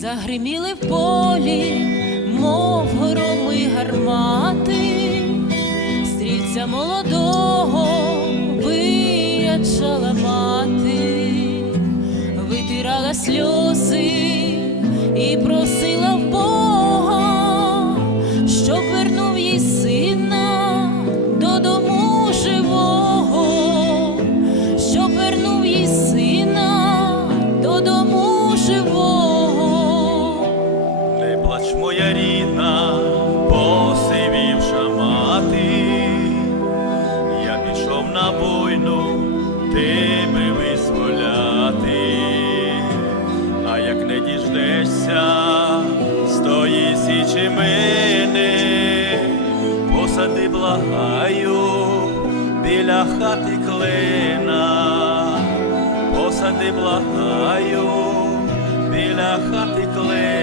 Загриміли в полі, мов громи гармати, стрільця молодого виячала мати, витирала сльози і просила благаю біля хати клина, посади благаю біля хати клена.